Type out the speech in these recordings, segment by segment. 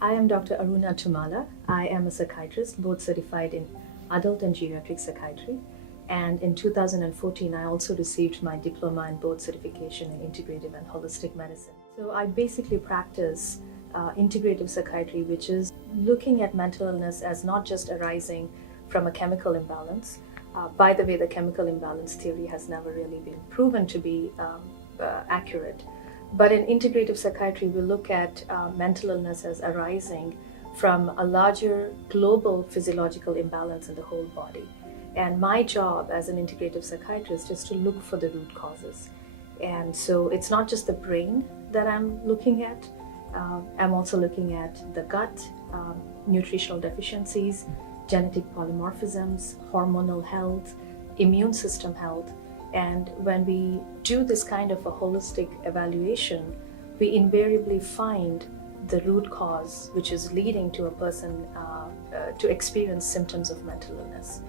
I am Dr. Aruna Tummala. I am a psychiatrist, board certified in adult and geriatric psychiatry. And in 2014, I also received my diploma and board certification in Integrative and Holistic Medicine. So I basically practice integrative psychiatry, which is looking at mental illness as not just arising from a chemical imbalance. By the way, the chemical imbalance theory has never really been proven to be accurate. But in integrative psychiatry, we look at mental illness as arising from a larger global physiological imbalance in the whole body. And my job as an integrative psychiatrist is to look for the root causes. And so it's not just the brain that I'm looking at. I'm also looking at the gut, nutritional deficiencies, genetic polymorphisms, hormonal health, immune system health. And when we do this kind of a holistic evaluation, we invariably find the root cause which is leading to a person to experience symptoms of mental illness.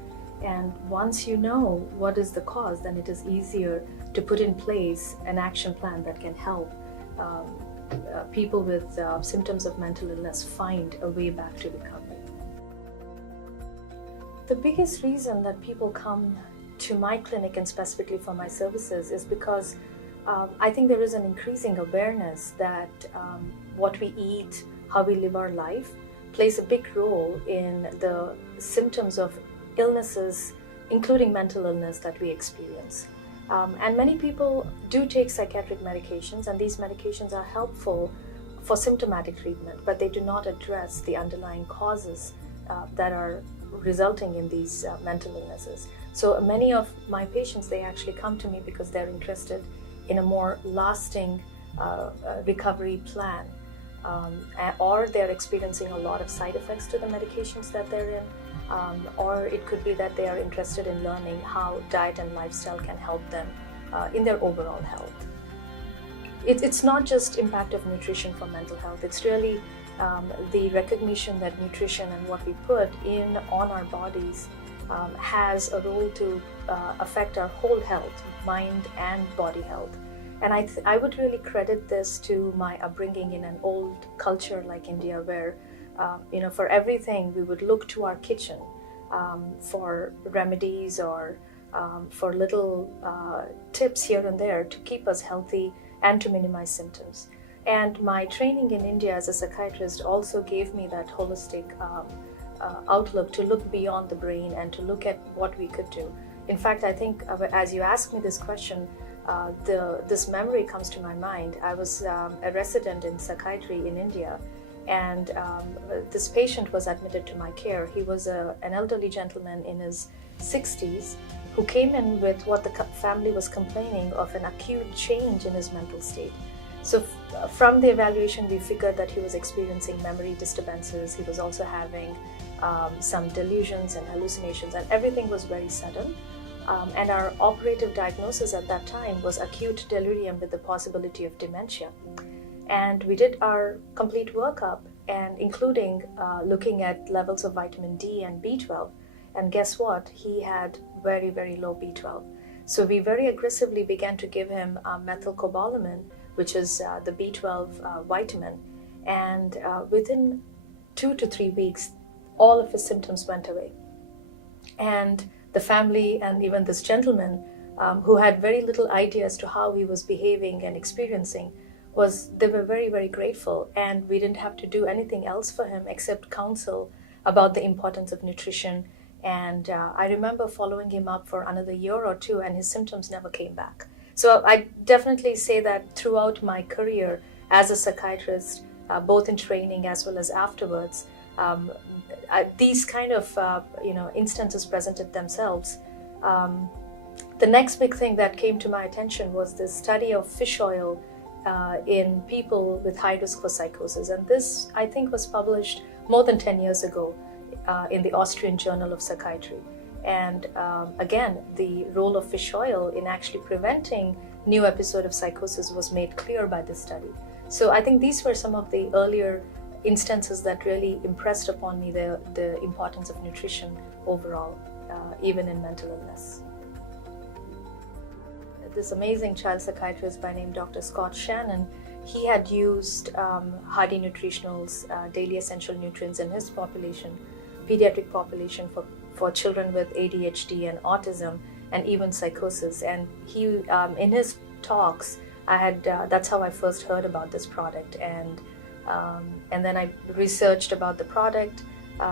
And once you know what is the cause, then it is easier to put in place an action plan that can help people with symptoms of mental illness find a way back to recovery. The biggest reason that people come to my clinic and specifically for my services is because I think there is an increasing awareness that what we eat, how we live our life, plays a big role in the symptoms of illnesses, including mental illness, that we experience. And many people do take psychiatric medications, and these medications are helpful for symptomatic treatment, but they do not address the underlying causes that are resulting in these mental illnesses. So many of my patients, they actually come to me because they're interested in a more lasting recovery plan, or they're experiencing a lot of side effects to the medications that they're in, or it could be that they are interested in learning how diet and lifestyle can help them in their overall health. It's not just impact of nutrition for mental health, it's really the recognition that nutrition and what we put in on our bodies has a role to affect our whole health, mind and body health. And I would really credit this to my upbringing in an old culture like India, where for everything we would look to our kitchen for remedies or for little tips here and there to keep us healthy and to minimize symptoms. And my training in India as a psychiatrist also gave me that holistic outlook to look beyond the brain and to look at what we could do. In fact, I think as you asked me this question, this memory comes to my mind. I was a resident in psychiatry in India, and this patient was admitted to my care. He was an elderly gentleman in his 60s who came in with what the family was complaining of, an acute change in his mental state. So from the evaluation, we figured that he was experiencing memory disturbances. He was also having some delusions and hallucinations, and everything was very sudden. And our operative diagnosis at that time was acute delirium with the possibility of dementia. And we did our complete workup, and including looking at levels of vitamin D and B12. And guess what? He had very, very low B12. So we very aggressively began to give him methylcobalamin, which is the B12 vitamin. And within 2 to 3 weeks, all of his symptoms went away. And the family and even this gentleman who had very little idea as to how he was behaving and experiencing, they were very, very grateful. And we didn't have to do anything else for him except counsel about the importance of nutrition. And I remember following him up for another year or two, and his symptoms never came back. So I definitely say that throughout my career as a psychiatrist, both in training as well as afterwards, these kind of instances presented themselves. The next big thing that came to my attention was this study of fish oil in people with high risk for psychosis. And this, I think, was published more than 10 years ago in the Austrian Journal of Psychiatry. And again, the role of fish oil in actually preventing new episode of psychosis was made clear by this study. So I think these were some of the earlier instances that really impressed upon me the importance of nutrition overall, even in mental illness. This amazing child psychiatrist by name Dr. Scott Shannon, he had used Hardy Nutritional's daily essential nutrients in his population, pediatric population for children with ADHD and autism and even psychosis. And he, in his talks, that's how I first heard about this product. And then I researched about the product,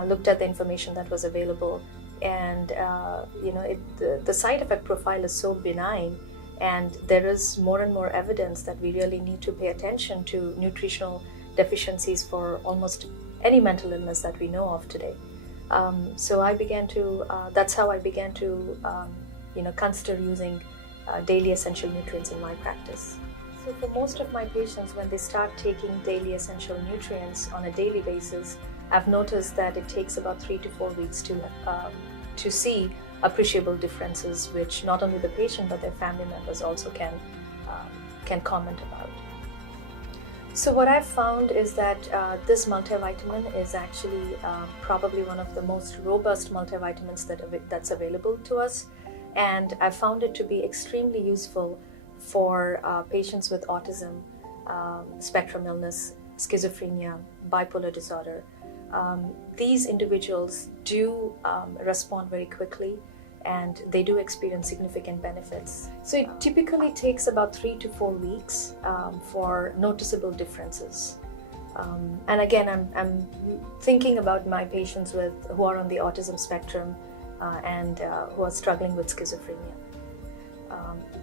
looked at the information that was available, and the side effect profile is so benign, and there is more and more evidence that we really need to pay attention to nutritional deficiencies for almost any mental illness that we know of today. So I began to, that's how I began to, consider using daily essential nutrients in my practice. So for most of my patients, when they start taking daily essential nutrients on a daily basis, I've noticed that it takes about 3 to 4 weeks to see appreciable differences, which not only the patient but their family members also can comment about. So what I've found is that this multivitamin is actually probably one of the most robust multivitamins that's available to us, and I found it to be extremely useful for patients with autism, spectrum illness, schizophrenia, bipolar disorder. These individuals do respond very quickly, and they do experience significant benefits. So it typically takes about 3 to 4 weeks for noticeable differences. And again, I'm thinking about my patients who are on the autism spectrum and who are struggling with schizophrenia.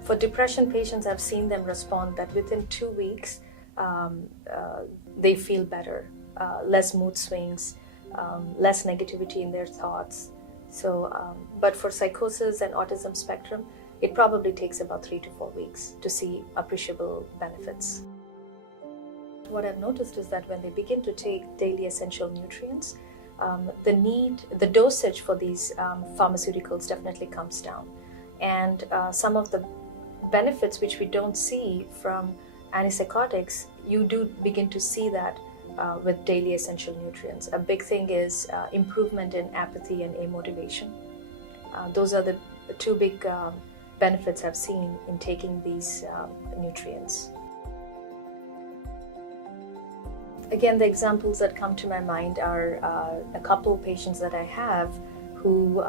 For depression patients, I've seen them respond that within 2 weeks, they feel better, less mood swings, less negativity in their thoughts. So, but for psychosis and autism spectrum, it probably takes about 3 to 4 weeks to see appreciable benefits. What I've noticed is that when they begin to take daily essential nutrients, the dosage for these pharmaceuticals definitely comes down. And some of the benefits which we don't see from antipsychotics, you do begin to see that with daily essential nutrients. A big thing is improvement in apathy and amotivation. Those are the two big benefits I've seen in taking these nutrients. Again, the examples that come to my mind are a couple patients that I have who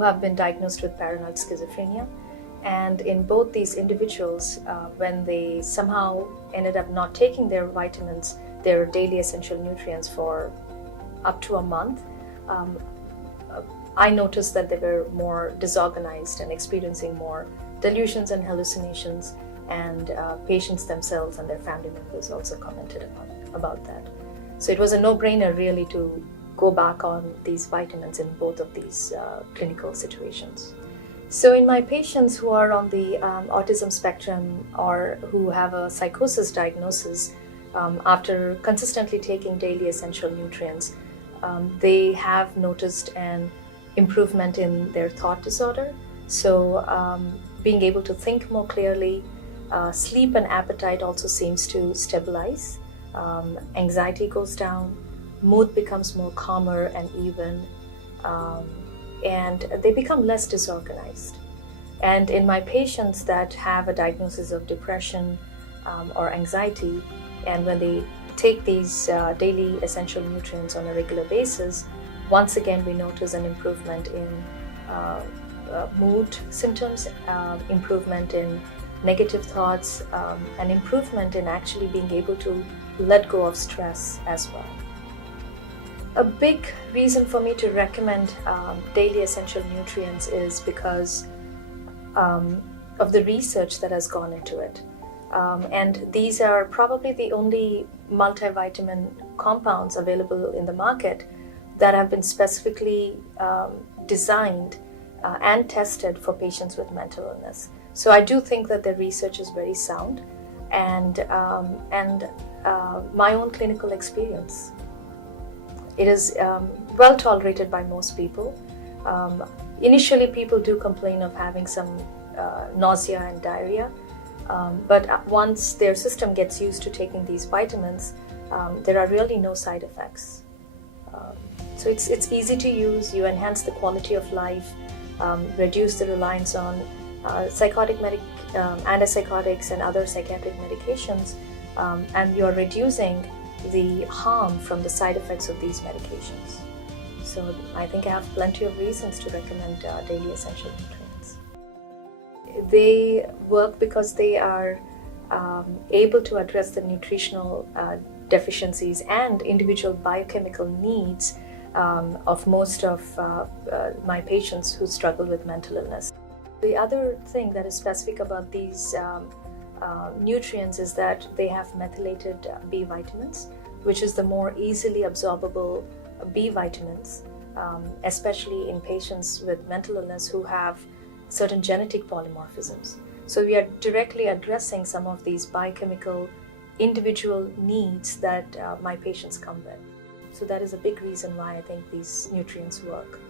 have been diagnosed with paranoid schizophrenia. And in both these individuals, when they somehow ended up not taking their vitamins, their daily essential nutrients for up to a month, I noticed that they were more disorganized and experiencing more delusions and hallucinations, and patients themselves and their family members also commented about that. So it was a no-brainer really to go back on these vitamins in both of these clinical situations. So in my patients who are on the autism spectrum or who have a psychosis diagnosis, after consistently taking daily essential nutrients, they have noticed an improvement in their thought disorder. So being able to think more clearly, sleep and appetite also seems to stabilize, anxiety goes down, mood becomes more calmer and even, and they become less disorganized. And in my patients that have a diagnosis of depression or anxiety, and when they take these daily essential nutrients on a regular basis, once again we notice an improvement in mood symptoms, improvement in negative thoughts, an improvement in actually being able to let go of stress as well. A big reason for me to recommend daily essential nutrients is because of the research that has gone into it. And these are probably the only multivitamin compounds available in the market that have been specifically designed and tested for patients with mental illness. So I do think that the research is very sound, and my own clinical experience. It is well tolerated by most people. Initially, people do complain of having some nausea and diarrhea, but once their system gets used to taking these vitamins, there are really no side effects. So it's easy to use. You enhance the quality of life, reduce the reliance on psychotic antipsychotics and other psychiatric medications, and you're reducing the harm from the side effects of these medications. So I think I have plenty of reasons to recommend daily essential nutrients. They work because they are able to address the nutritional deficiencies and individual biochemical needs of most of my patients who struggle with mental illness. The other thing that is specific about these nutrients is that they have methylated B vitamins, which is the more easily absorbable B vitamins, especially in patients with mental illness who have certain genetic polymorphisms. So we are directly addressing some of these biochemical individual needs that my patients come with. So that is a big reason why I think these nutrients work.